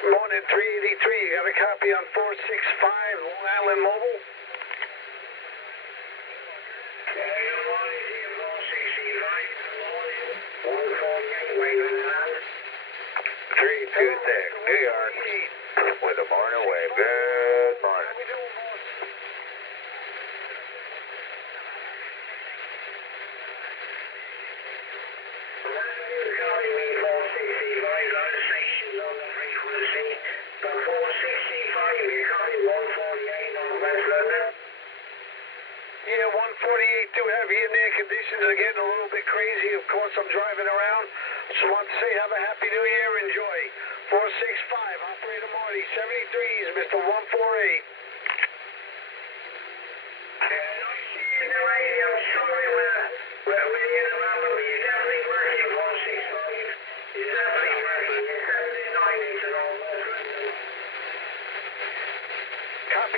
Morning 383, got a copy on 465 Long Island Mobile. 326, New York, with a morning wave. Good morning. Yeah, 148, too heavy in there. Conditions are getting a little bit crazy. Of course, I'm driving around. Just want to say have a happy new year. Enjoy. 465, Operator Marty, 73s, Mr. 148.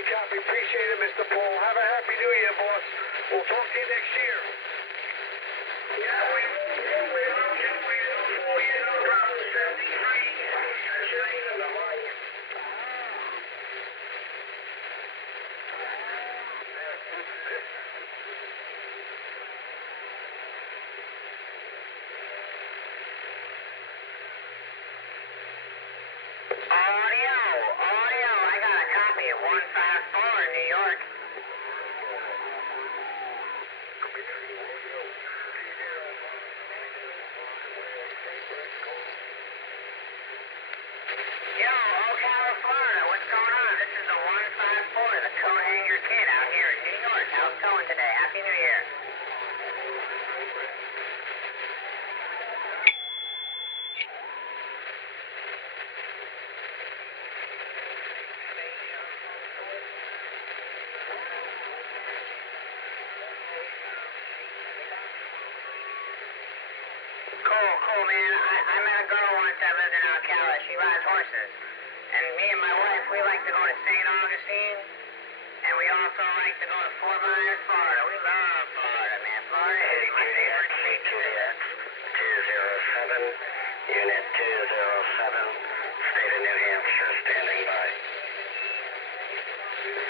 Copy. Appreciate it, Mr. Paul. Have a happy new year, boss. We'll talk to you next year. Audio, I got a copy of 154 in New York. Yo, Ocala, Florida, what's going on? This is the 154, the coat hanger kid out here in New York. How's it going today? Happy New Year. Cool, man. I met a girl once that lived in Ocala. She rides horses. And me and my wife, we like to go to St. Augustine. And we also like to go to Fort Myers, Florida. We love Florida, man. Florida is my favorite state to visit. 207, Unit 207, State of New Hampshire, standing by.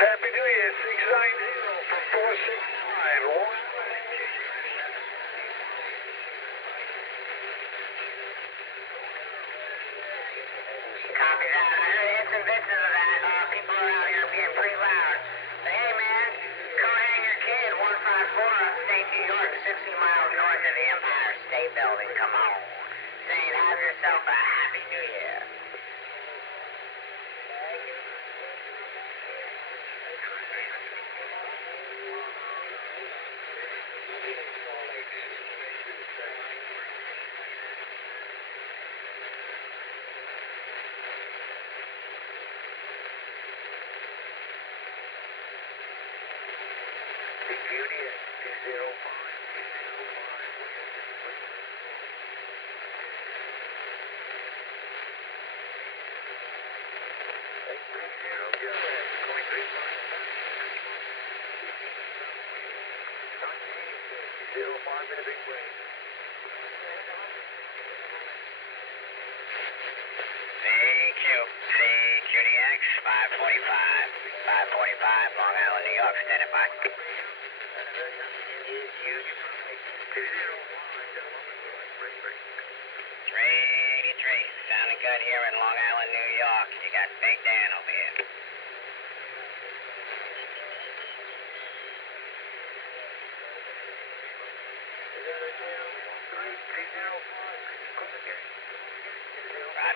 Happy New Year, 690 from 465 Long Island. Copy that. I heard hits and bits of that. People are out here being pretty loud. But hey, man, coat hanger kid, 154, upstate New York, 60 miles north of the Empire State Building. Come on. Saying have yourself a happy New Year. CQDX 545, Long Island, New York, standing by. Sounding good here in Long Island, New York. You got Big Dan over here.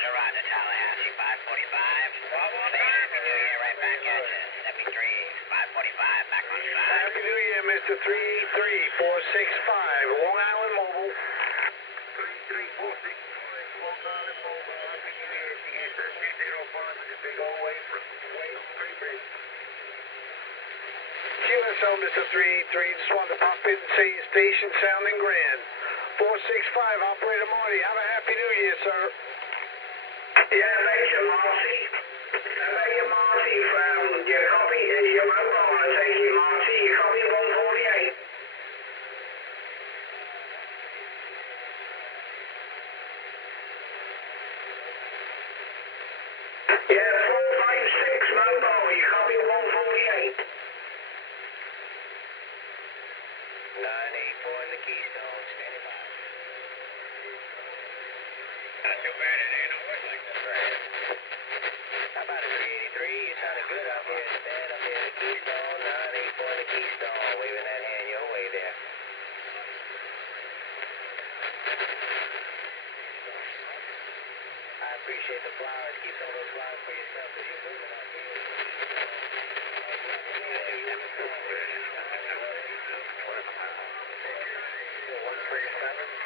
Roger, Tallahassee 545. Say happy New Year right back at you. 73, 545, back on side. Happy New Year, Mr. 33465 Long Island Mobile. 33465 Long Island Mobile. Happy New Year to you, sir. 205 is a big old way from QSL, Mr. 383. Just wanted to pop in and say your station sounding grand. 465, Operator Marty. Have a happy New Year, sir. Yeah, thanks, Marty. Thank you, Marty, from your copy. It's your mobile. Thank you, Marty. Your copy 148. Yeah, 456 mobile, you copy 148. 984 in the Keystone, standing by. Not too bad, it ain't always like this, right? How about a 383? You sounded good up here, Stan, up here in the Keystone, 984 in the Keystone, waving that hand your way there. I appreciate the flowers. Keep some of those flowers for yourself because you're moving up here. 137.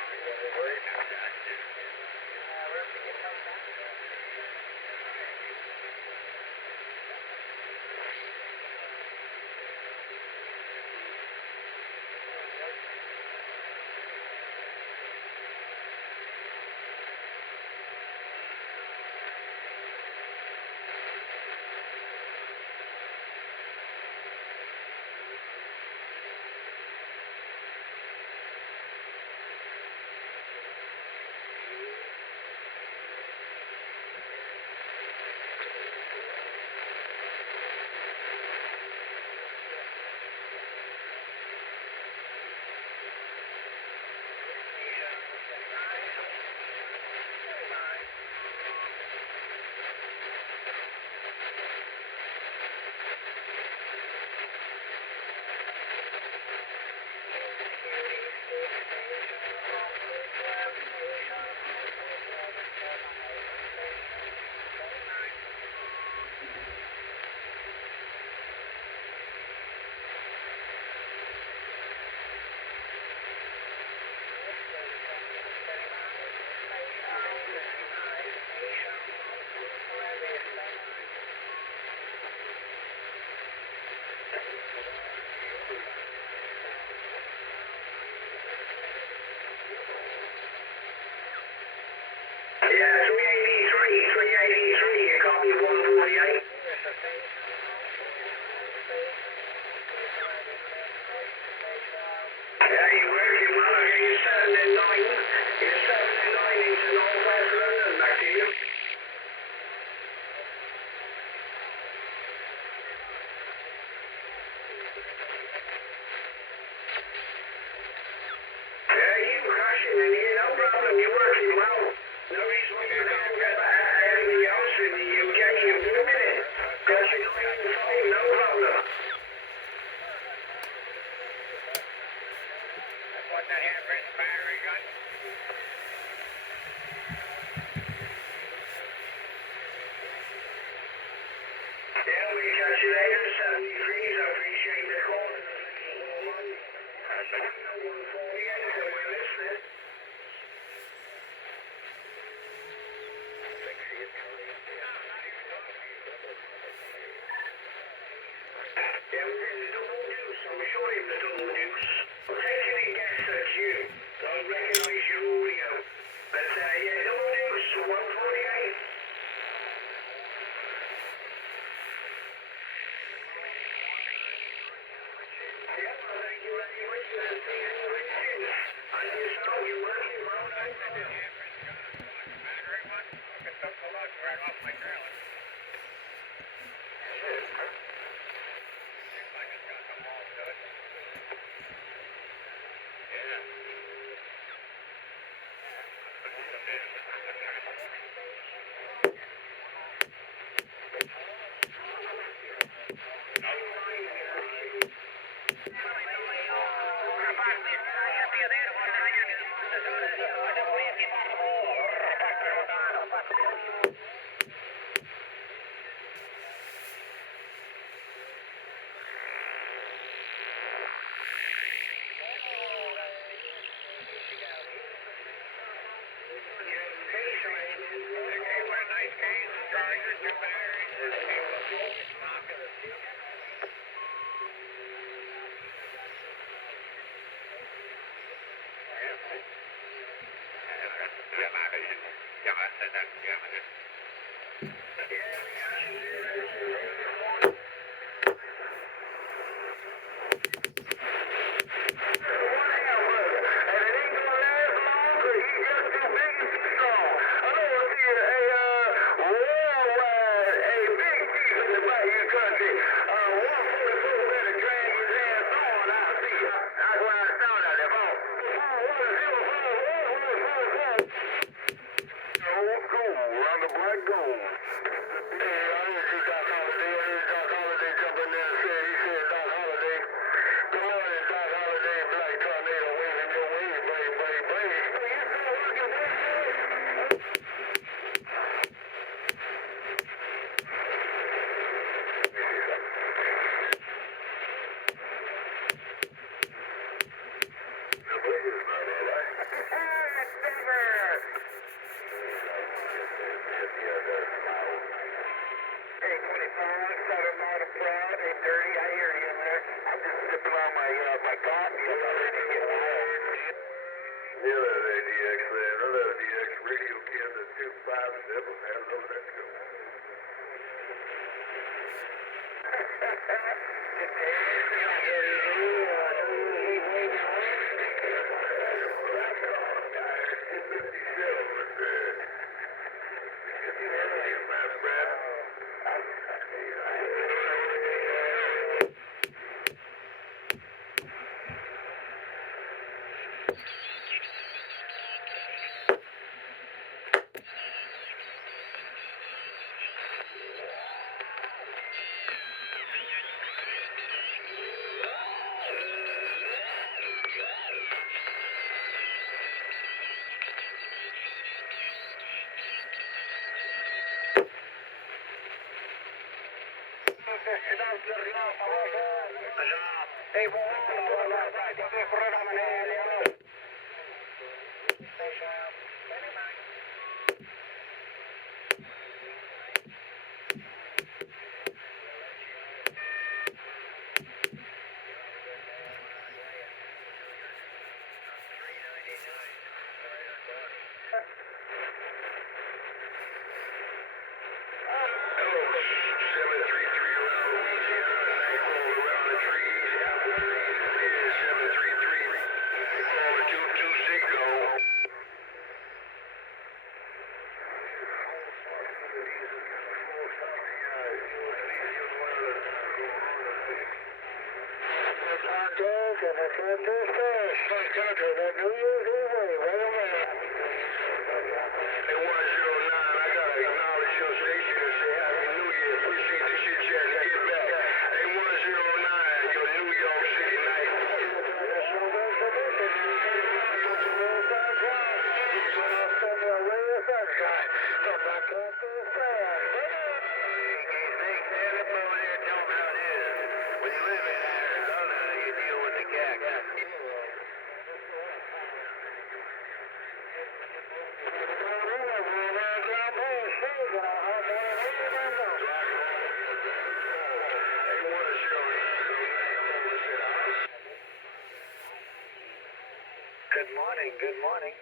Good morning.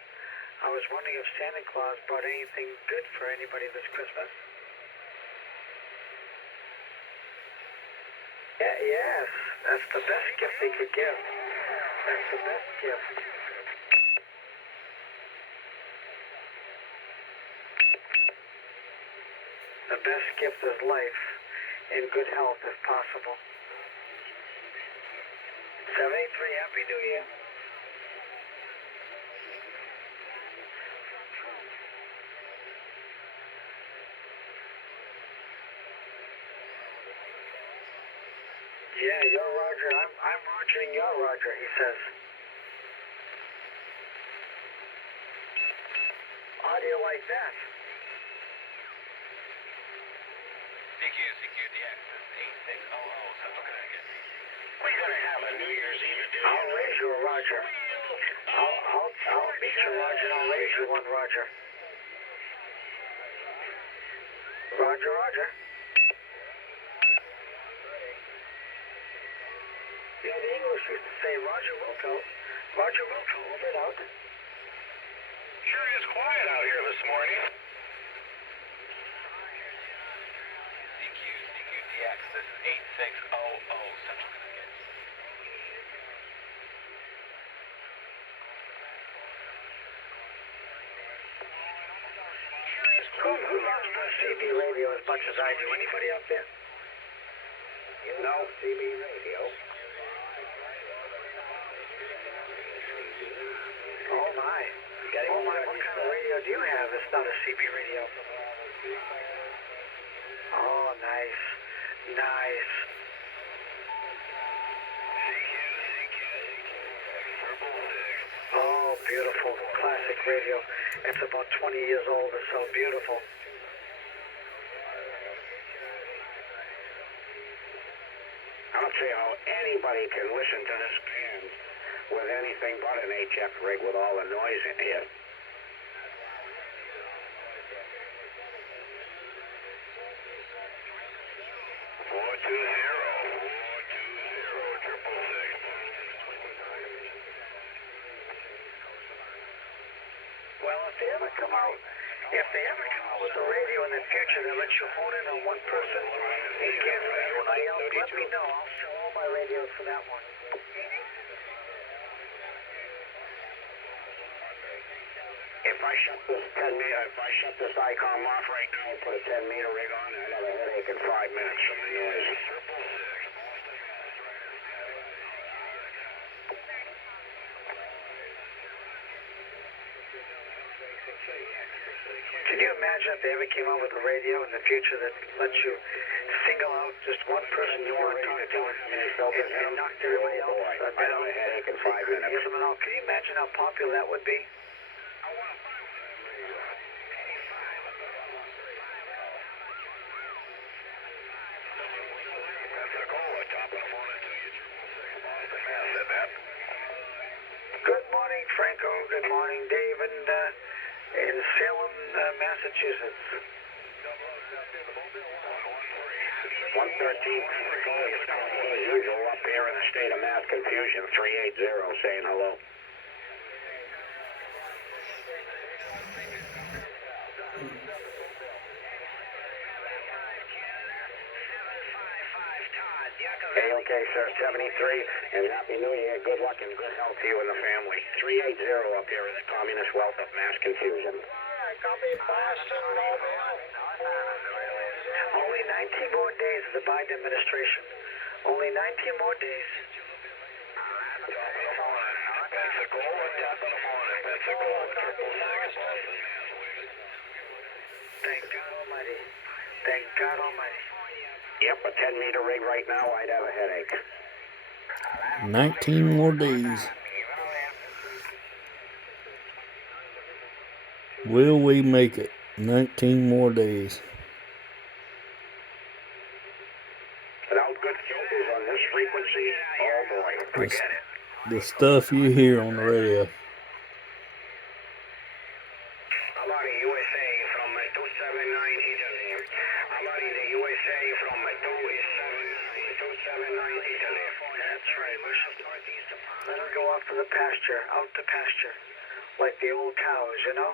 I was wondering if Santa Claus brought anything good for anybody this Christmas. Yes, that's the best gift they could give. That's the best gift. The best gift is life and good health if possible. 73, Happy New Year. Yeah, you're Roger. I'm Roger and you're Roger, he says. How do you like that? CQDX is 8600 Central Connecticut. We're gonna have a New Year's Eve and I'll raise you a Roger. I'll beat you, Roger, and I'll raise you one Roger. Roger. You know, the English used to say Roger Wilco. Roger Wilco, over and out. Sure is quiet out here this morning. CQDX, this is 8600 Central Connecticut. Who loves the CB radio as much as I do? Anybody out there? You know CB radio. Oh my. Oh my, what kind of radio do you have that's not a CB radio? Oh, nice. Oh, beautiful. Classic radio. It's about 20 years old. It's so beautiful. I don't see how anybody can listen to this band with anything but an HF rig with all the noise in here. Well, if they ever come out If they ever come out with the radio in the future that lets you hone in on one person and cancel everybody else, let me know. I'll sell all my radios for that one. If I shut this ICOM off right now and put a 10-meter rig on, I'd have a headache in 5 minutes from the noise. Can you imagine if they ever came out with a radio in the future that lets you single out just one person you want to talk to and knocked everybody else down? I'd have a headache in 5 minutes. Can you imagine how popular that would be? Good morning, Franco. Good morning, Dave, and in Salem, Massachusetts. 113. As usual, up here in a state of mass confusion. 380 saying hello. Hey, okay, sir. 73, and Happy New Year. Good luck and good health to you and the family. 380 up here in the communist wealth of mass confusion. Copy, Boston, Only 19 more days of the Biden administration. Only 19 more days. Thank God Almighty. Thank God Almighty. Yep, a 10-meter rig right now, I'd have a headache. 19 more days. Will we make it? 19 more days. Without good filters on this frequency, oh boy, forget it. The stuff you hear on the radio. About USA from 279 Italy. About the USA from 279 Italy. That's right. Let her go off to the pasture, out to pasture, like the old cows, you know?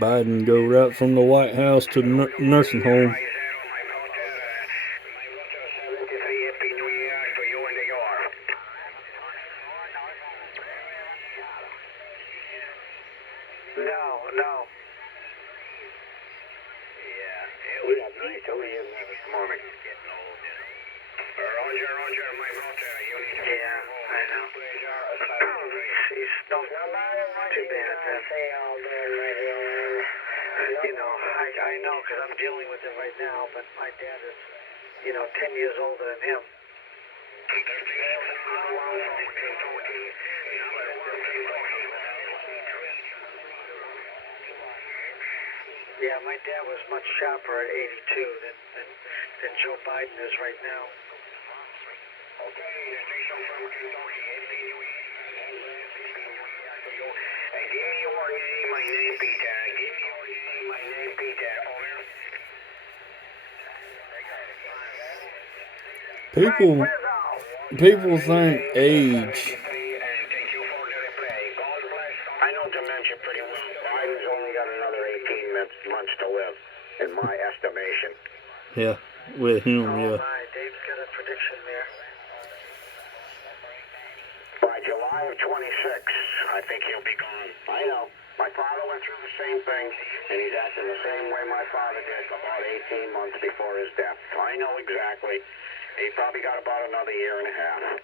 Biden go right from the White House to the nursing home. No. We have 9 till the end this morning. Roger, my brother. You need to I know. She's not too bad then. You know, I know because I'm dealing with it right now, but my dad is, 10 years older than him. Yeah, my dad was much sharper at 82 than Joe Biden is right now. Okay, station from Kentucky, give me your name, my name, Peter. Give me your name, my name, Peter. People think age. I know dementia pretty well. Biden's only got another 18 months to live, in my estimation. Yeah, with him, yeah. Dave's got a prediction there. By July of 26, I think he'll be gone. I know. My father went through the same thing, and he's acting the same way my father did about 18 months before his death. I know exactly. He probably got about another year and a half.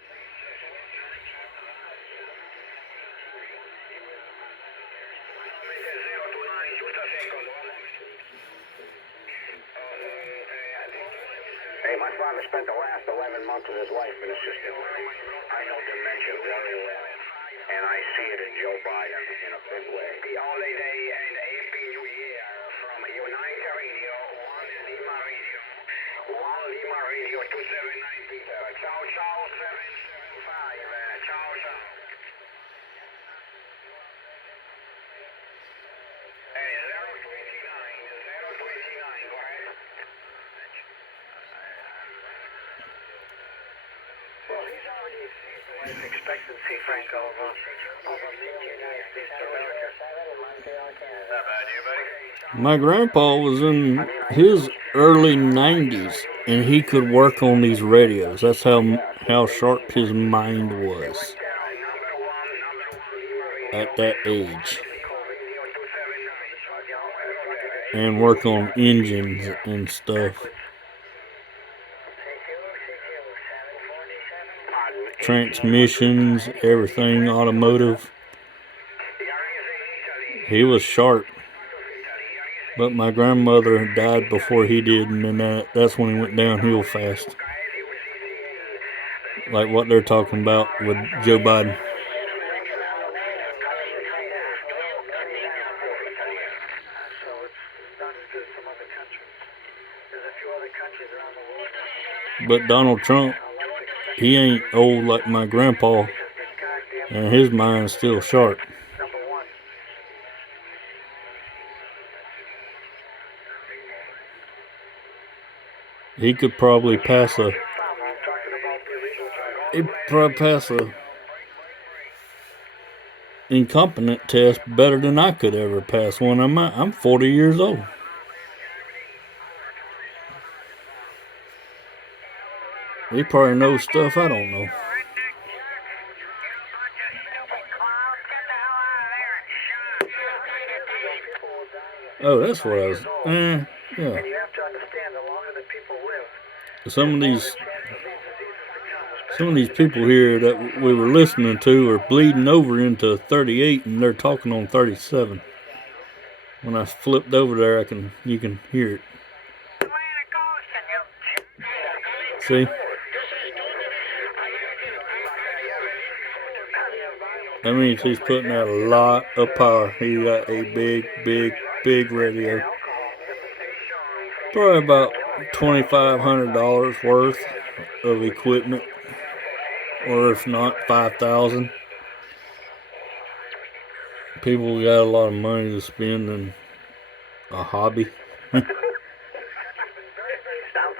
Hey, my father spent the last 11 months of his life in assisted living. I know dementia very well, and I see it in Joe Biden in a big way. The holiday and Happy New Year from United Radio, 1 Lima Radio, 279 Peter. Ciao, 775. Ciao. Hey, 029, go ahead. Well, he's already life expectancy, Franco, over United States of America. Not bad, you, buddy? My grandpa was in his early 90s, and he could work on these radios. That's how sharp his mind was at that age. And work on engines and stuff. Transmissions, everything automotive. He was sharp. But my grandmother died before he did, and then that's when he went downhill fast. Like what they're talking about with Joe Biden. But Donald Trump, he ain't old like my grandpa, and his mind's still sharp. He could probably pass a incompetent test better than I could ever pass one. I'm 40 years old. He probably knows stuff I don't know. Oh, that's what I was. Yeah. And you have to understand, the longer that people live, Some of these people here that we were listening to are bleeding over into 38, and they're talking on 37. When I flipped over there, you can hear it. See? That means he's putting out a lot of power. He got a big radio. Probably about $2,500 worth of equipment, or if not, $5,000. People got a lot of money to spend in a hobby. Sounds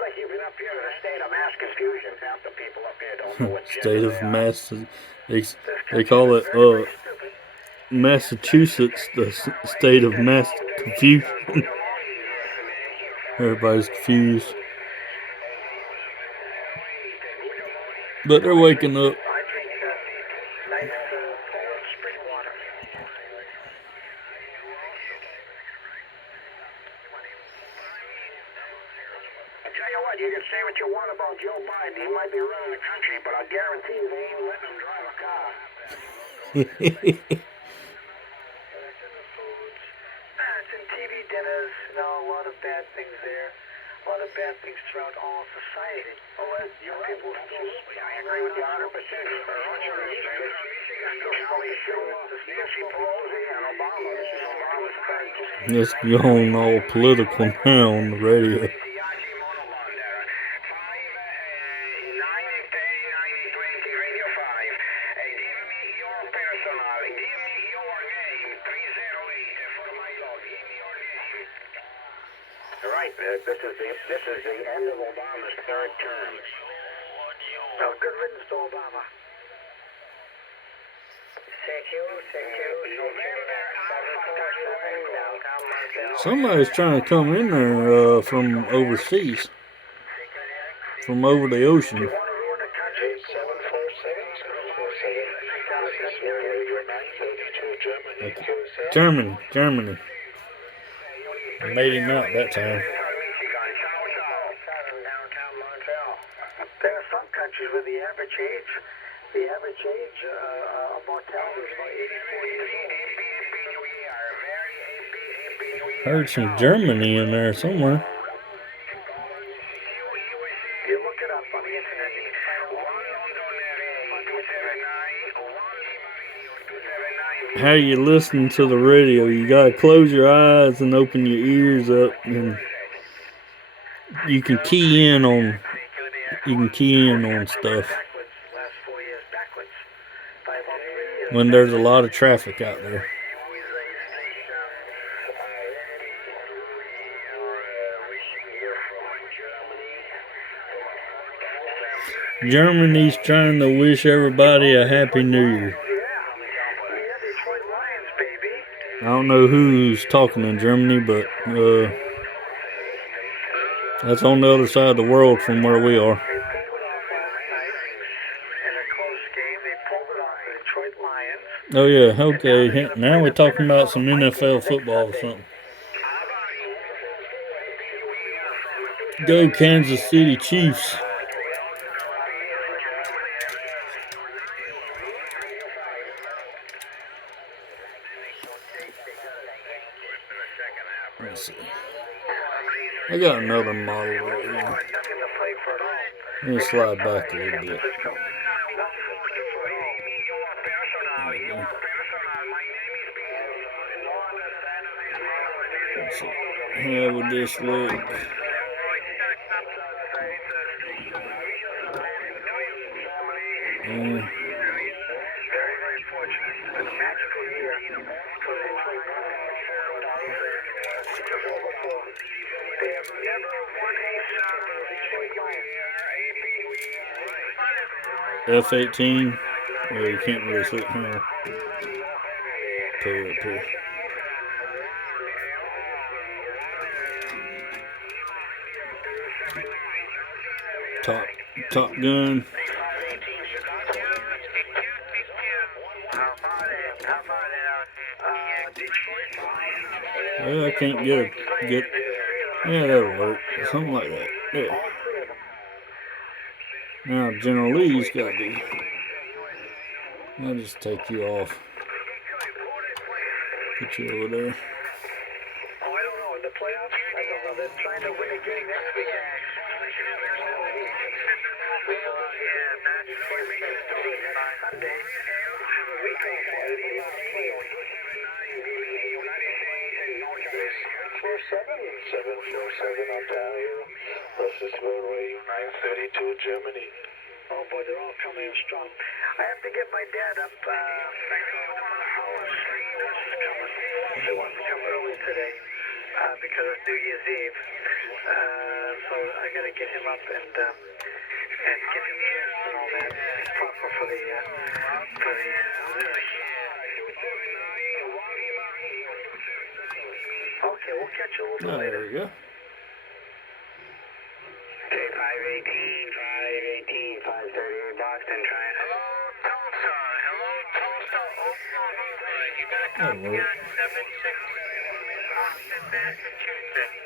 like you've been up here in a state of mass confusion. Half the people up here don't know what State of mass. They call it Massachusetts, the state of mass confusion. Everybody's confused. But they're waking up. I drink nice cold spring water. I tell you what, you can say what you want about Joe Biden. He might be running the country, but I guarantee you they ain't letting him drive a car. It's in TV dinners, a lot of bad things there. A lot of bad things throughout all society. You're right. I agree with you 100%. Nancy Pelosi and Obama. This is Obama's crazy. Let's go on all political now on the radio. Right. This is the end of Obama's third term. Well, good riddance to Obama. Somebody's trying to come in there from overseas, from over the ocean. Germany. Made him out that time. There are some countries where the average age of mortality is about 84 years old. Heard some Germany in there somewhere. You look it up on the internet, you can find How you listen to the radio? You gotta close your eyes and open your ears up, and you can key in on stuff when there's a lot of traffic out there. Germany's trying to wish everybody a happy New Year. Yeah, Detroit Lions, baby. I don't know who's talking in Germany, but that's on the other side of the world from where we are. They pulled it off last night in a close game. They pulled it off the Detroit Lions. Oh yeah, okay. Now we're talking about some NFL football or something. Go Kansas City Chiefs. Let's see. I got another model right here. Let me slide back a little bit. There we go. Let's see. How would this look? F-18. Well, you can't really see it now. Pull it up here. Top Gun. Well, I can't get. Yeah, that'll work. Something like that. Yeah. Now General Lee's got the. I'll just take you off. Put you over there. Oh, I don't know. In the playoffs, I don't know. They're trying to win a game next weekend. Ontario, Russell Speedway, 932 Germany. Oh boy, they're all coming in strong. I have to get my dad up. He wants to come early today because it's New Year's Eve. So I got to get him up and get him dressed and all that proper for the. Okay, we'll catch you a little bit later. There we go. Okay, 518, 538 Boston trying. Hello, Tulsa. You got a That'll copy work. on 76 Boston, Massachusetts.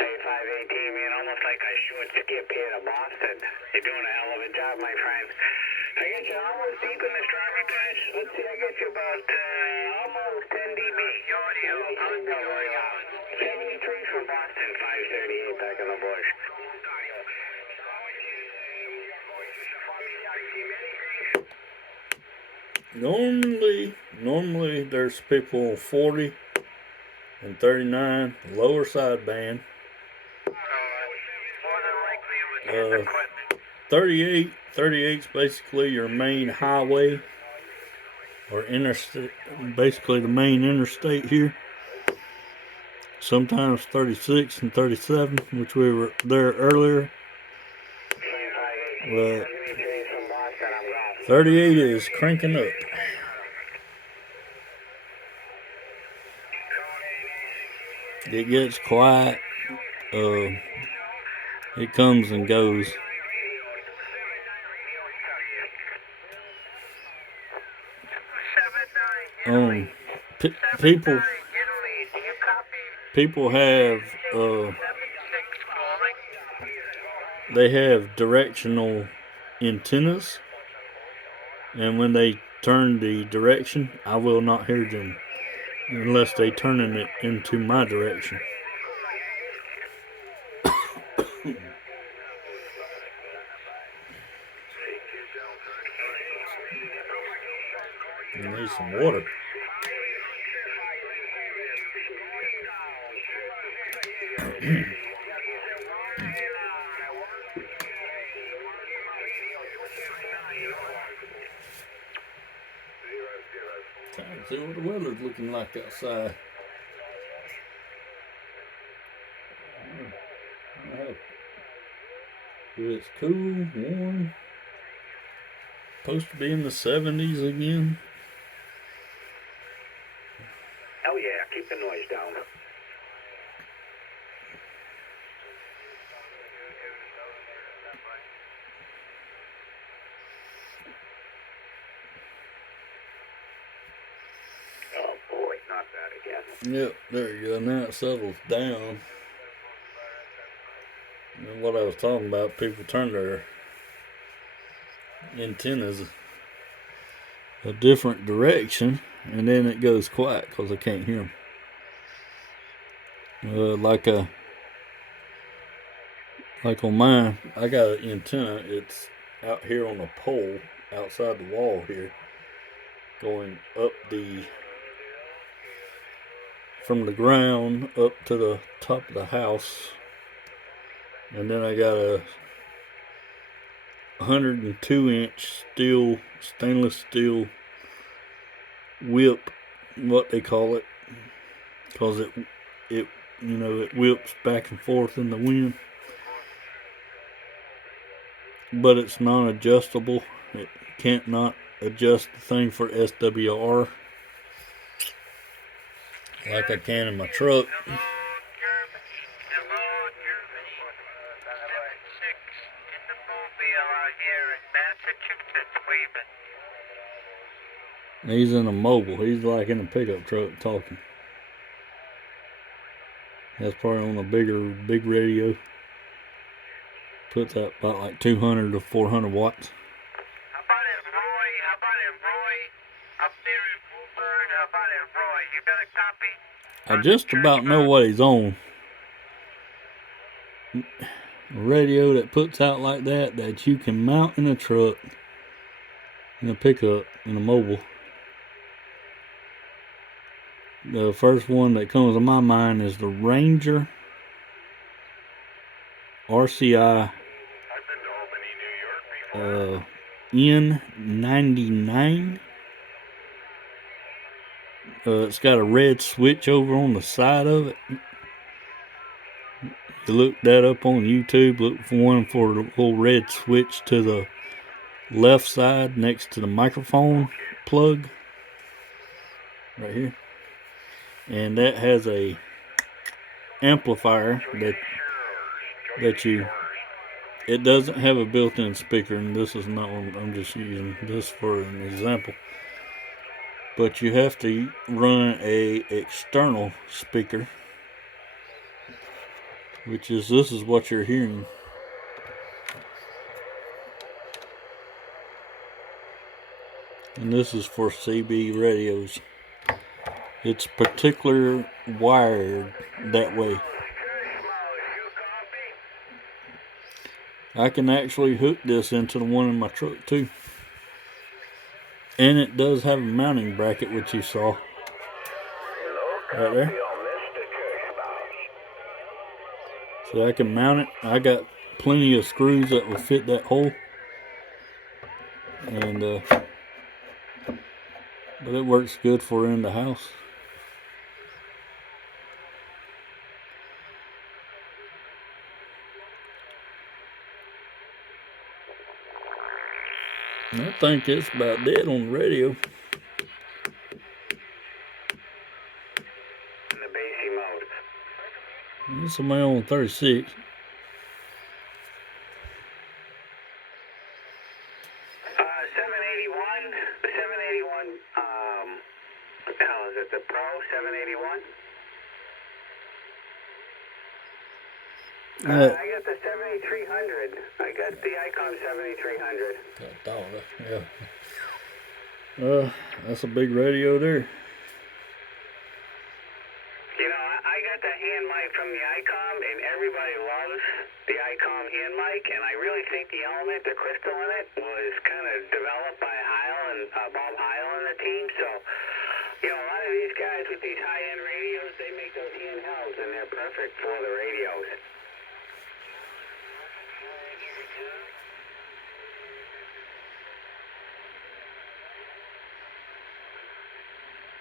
Hey, 518, man, almost like I short skip here to Boston. You're doing a hell of a job, my friend. I get you almost deep in the traffic patch. Let's see, I get you about almost 10 dB. Audio. 73 from Boston, 538 back in the bush. Normally there's people on 40 and 39, lower sideband. More than likely it was his equipment. 38's basically your main highway or interstate, basically the main interstate here. Sometimes 36 and 37, which we were there earlier. But 38 is cranking up. It gets quiet. It comes and goes. People have they have directional antennas, and when they turn the direction, I will not hear them unless they turning it into my direction. You need some water. Trying to see what the weather's looking like outside. It's cool, warm. Supposed to be in the 70s again. Oh yeah, keep the noise down. Oh boy, not that again. Yep, there you go. Now it settles down. And what I was talking about, people turn their antennas a different direction, and then it goes quiet because I can't hear them. Like on mine, I got an antenna. It's out here on a pole outside the wall here, going up from the ground up to the top of the house, and then I got a 102-inch stainless steel whip, what they call it, because it whips back and forth in the wind, but it's non-adjustable. It can't not adjust the thing for SWR like I can in my truck. He's in a mobile. He's like in a pickup truck talking. That's probably on a big radio. Puts out about like 200 to 400 watts. How about it, Roy? How about it, Roy? Up there in Woburn, how about it, Roy? You got a copy? I just about know what he's on. A radio that puts out like that you can mount in a truck, in a pickup, in a mobile. The first one that comes to my mind is the Ranger RCI N99. It's got a red switch over on the side of it. You look that up on YouTube. Look for one for the little red switch to the left side next to the microphone plug. Right here. And that has a amplifier it doesn't have a built-in speaker, and this is not one. I'm just using this for an example. But you have to run a external speaker, which is this is what you're hearing. And this is for CB radios. It's particularly wired that way. I can actually hook this into the one in my truck too. And it does have a mounting bracket, which you saw right there. So I can mount it. I got plenty of screws that will fit that hole. And but it works good for in the house. I think it's about dead on the radio. In the bassy mode. There's somebody on 36. 781. What the hell is it? The Pro 781. I got the 7300. I got the Icon 7300. Yeah. That's a big radio there. You know, I got the hand mic from the Icon, and everybody loves the Icon hand mic, and I really think the element, the crystal in it, was kind of developed by Heil and Bob Heil and the team. So, you know, a lot of these guys with these high-end radios, they make those handhelds, and they're perfect for the radios.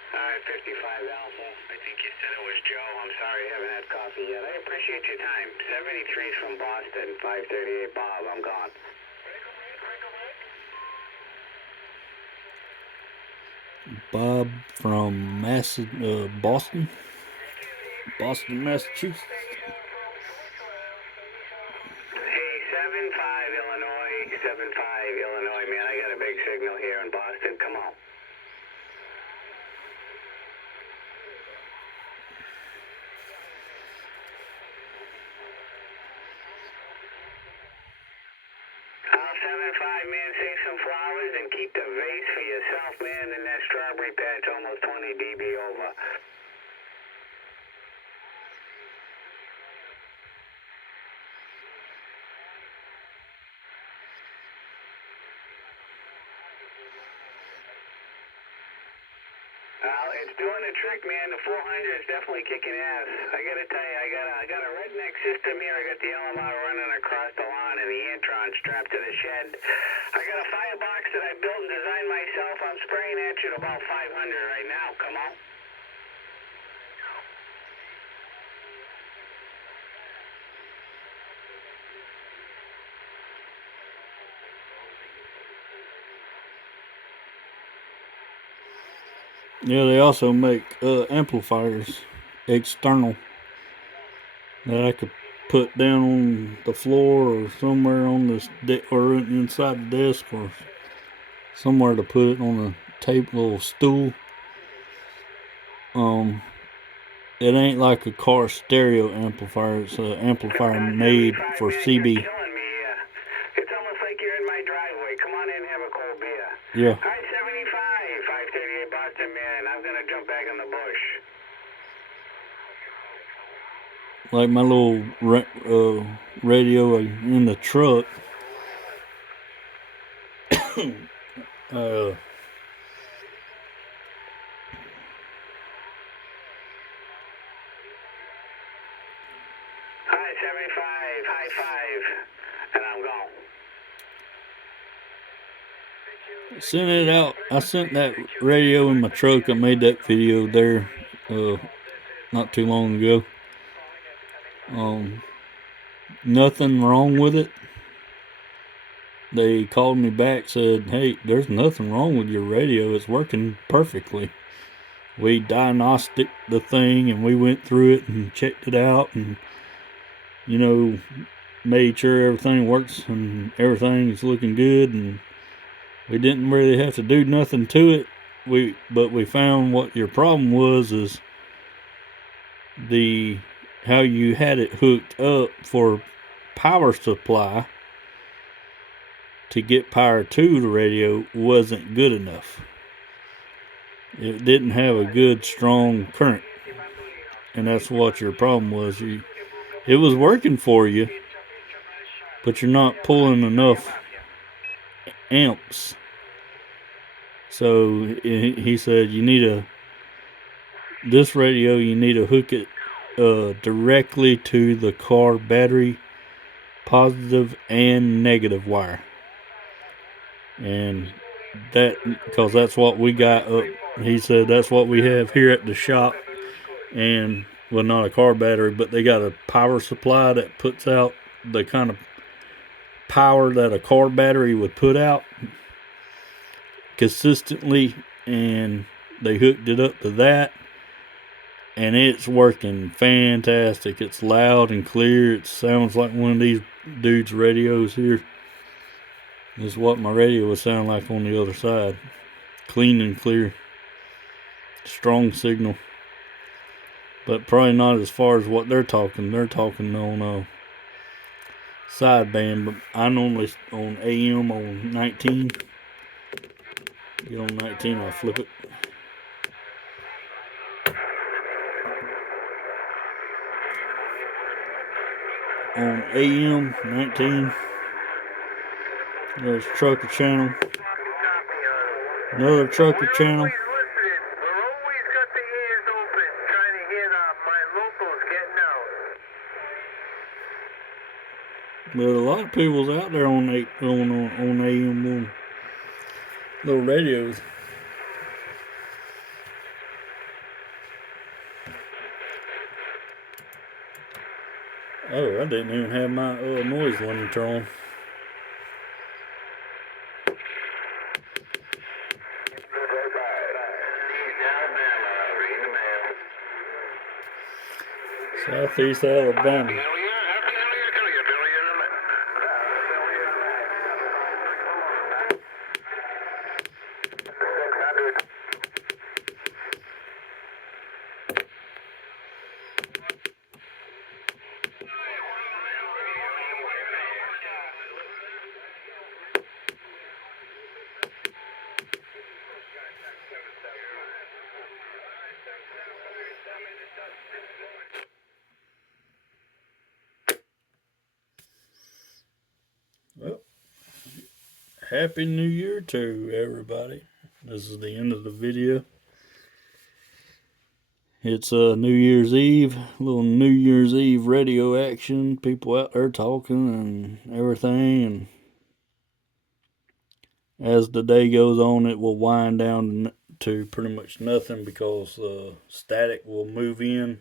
Alright, 55 Alpha. I think you said it was Joe. I'm sorry I haven't had coffee yet. I appreciate your time. 73's from Boston, 538 Bob. I'm gone. Bob from Boston, Massachusetts. Hey, 75 Illinois, 75 Illinois, man. I got a big signal here in Boston. Come on. I'll 75, man. Save some flowers and keep the vase for yourself, man. And that strawberry patch almost 20 dB over. It's doing the trick, man. The 400 is definitely kicking ass. I gotta tell you, I got a redneck system here. I got the LMR running across the lawn and the Antron strapped to the shed. I got a firebox that I built and designed myself. I'm spraying at you at about 500 right now. Come on. Yeah, they also make amplifiers, external, that I could put down on the floor or somewhere on this or inside the desk or somewhere to put it on a little stool. It ain't like a car stereo amplifier. It's an amplifier made for CB. It's almost like you're in my driveway. Come on in and have a cold beer. Yeah. All right, 75, 538 Boston, man. I'm gonna jump back in the bush. Like my little radio in the truck. Hi, 75, high five, and I'm gone. Sent it out. I sent that radio in my truck. I made that video there not too long ago. Nothing wrong with it. They called me back, said, hey, there's nothing wrong with your radio. It's working perfectly. We diagnosed the thing and we went through it and checked it out and, made sure everything works and everything is looking good, and we didn't really have to do nothing to it. But we found what your problem was is how you had it hooked up for power supply to get power to the radio wasn't good enough. It didn't have a good strong current, and that's what your problem was. It was working for you, but you're not pulling enough amps. So he said you need this radio, you need to hook it directly to the car battery, positive and negative wire. And because that's what we got up. He said that's what we have here at the shop. And, well, not a car battery, but they got a power supply that puts out the kind of power that a car battery would put out consistently. And they hooked it up to that. And it's working fantastic. It's loud and clear. It sounds like one of these dudes' radios here. This is what my radio would sound like on the other side. Clean and clear. Strong signal. But probably not as far as what they're talking. They're talking on sideband. But I normally on AM on 19. Get on 19, I'll flip it. On AM 19. There's trucker channel. Another trucker channel. We're always got the ears open, trying to hear my locals getting out. But a lot of people's out there on AM1 little radios. Oh, I didn't even have my noise limiter on. Southeast Alabama. Well, Happy New Year to everybody. This is the end of the video. It's New Year's Eve, a little New Year's Eve radio action. People out there talking and everything. And as the day goes on, it will wind down to pretty much nothing because static will move in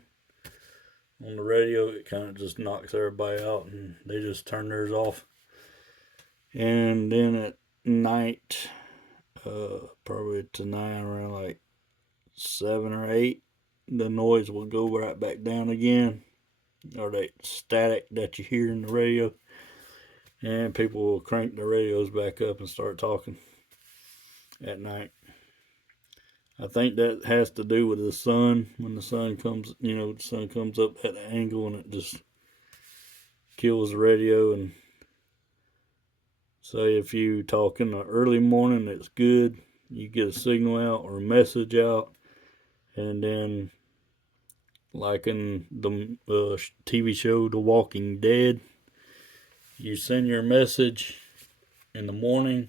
on the radio. It kind of just knocks everybody out and they just turn theirs off. And then at night, probably tonight around like 7 or 8, the noise will go right back down again, or that static that you hear in the radio, and people will crank the radios back up and start talking at night. I think that has to do with the sun. When the sun comes, the sun comes up at an angle and it just kills the radio. And say if you talk in the early morning, it's good. You get a signal out or a message out, and then like in the TV show The Walking Dead, you send your message in the morning,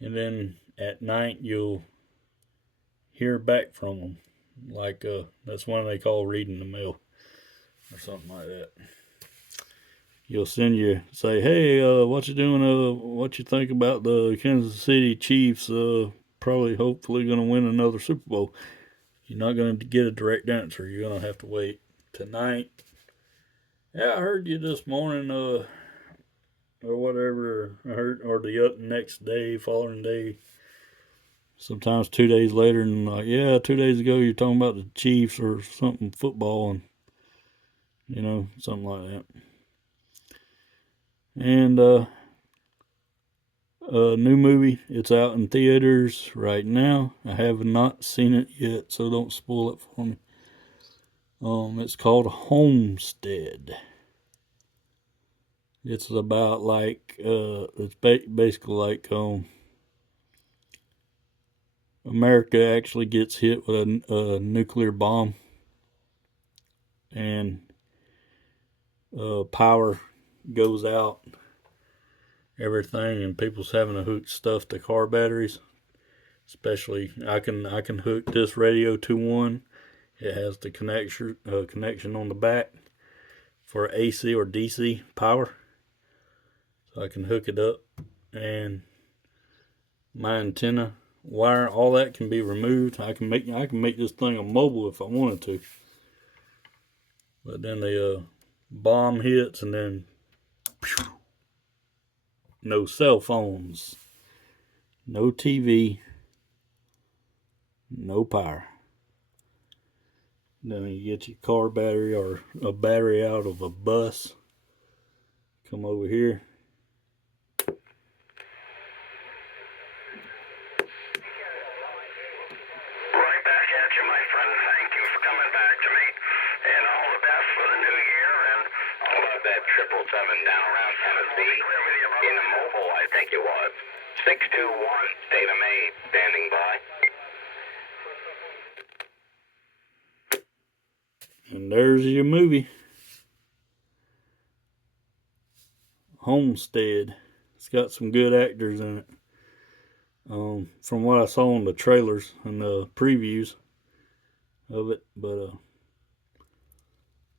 and then at night you'll hear back from them. Like that's what they call reading the mail or something like that. You'll say, hey, what you doing? What you think about the Kansas City Chiefs? Hopefully going to win another Super Bowl. You're not going to get a direct answer. You're going to have to wait tonight. Yeah, I heard you this morning, or whatever. I heard, or the next day, following day. Sometimes 2 days later, and like, yeah, 2 days ago you're talking about the Chiefs or something football, and something like that. And a new movie. It's out in theaters right now. I have not seen it yet, so don't spoil it for me. It's called Homestead. It's about it's basically like America actually gets hit with a nuclear bomb, and power goes out, everything, and people's having to hook stuff to car batteries. Especially, I can hook this radio to one. It has the connection on the back for AC or DC power, so I can hook it up, and my antenna wire, all that can be removed. I can make this thing a mobile if I wanted to. But then the bomb hits, and then no cell phones, no TV, no power. Then you get your car battery or a battery out of a bus. Come over here. Right back at you, my friend. Thank you for coming back to me. And all the best for the new year. And all about that 777 down around Tennessee. In the mobile, I think it was. 621, state of Maine, standing by. And there's your movie. Homestead. It's got some good actors in it. From what I saw in the trailers and the previews of it. But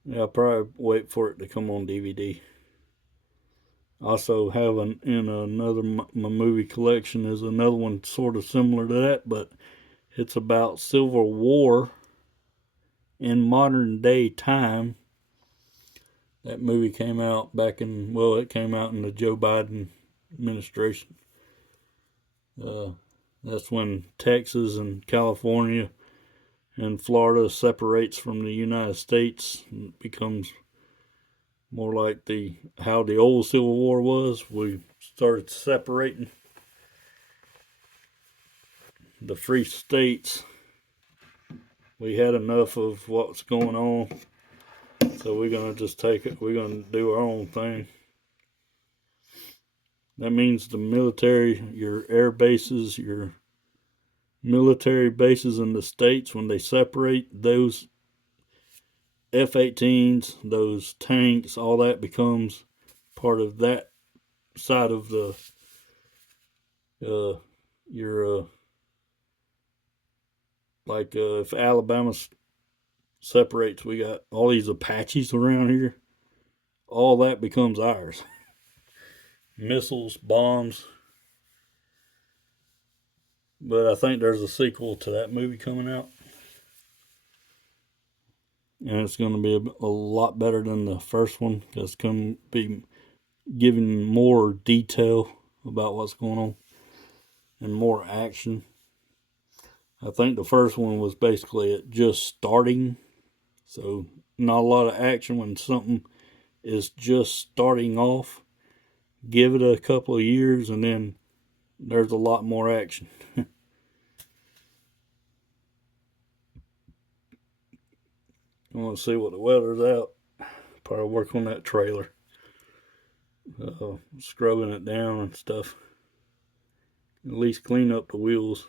yeah, I'll probably wait for it to come on DVD. Also have in another my movie collection is another one sort of similar to that, but it's about Civil War in modern day time. That movie came out back in, well, it came out in the Joe Biden administration. That's when Texas and California and Florida separates from the United States and becomes more like how the old Civil War was. We started separating the free states. We had enough of what's going on, so we're gonna just take it. We're gonna do our own thing. That means the military, your air bases, your military bases in the states, when they separate, those F-18s, those tanks, all that becomes part of that side of the if Alabama separates, we got all these Apaches around here. All that becomes ours. Missiles, bombs. But I think there's a sequel to that movie coming out. And it's going to be a lot better than the first one, because it's going to be giving more detail about what's going on and more action. I think the first one was basically it just starting, so not a lot of action when something is just starting off. Give it a couple of years and then there's a lot more action. I want to see what the weather's out. Probably work on that trailer. Scrubbing it down and stuff. At least clean up the wheels.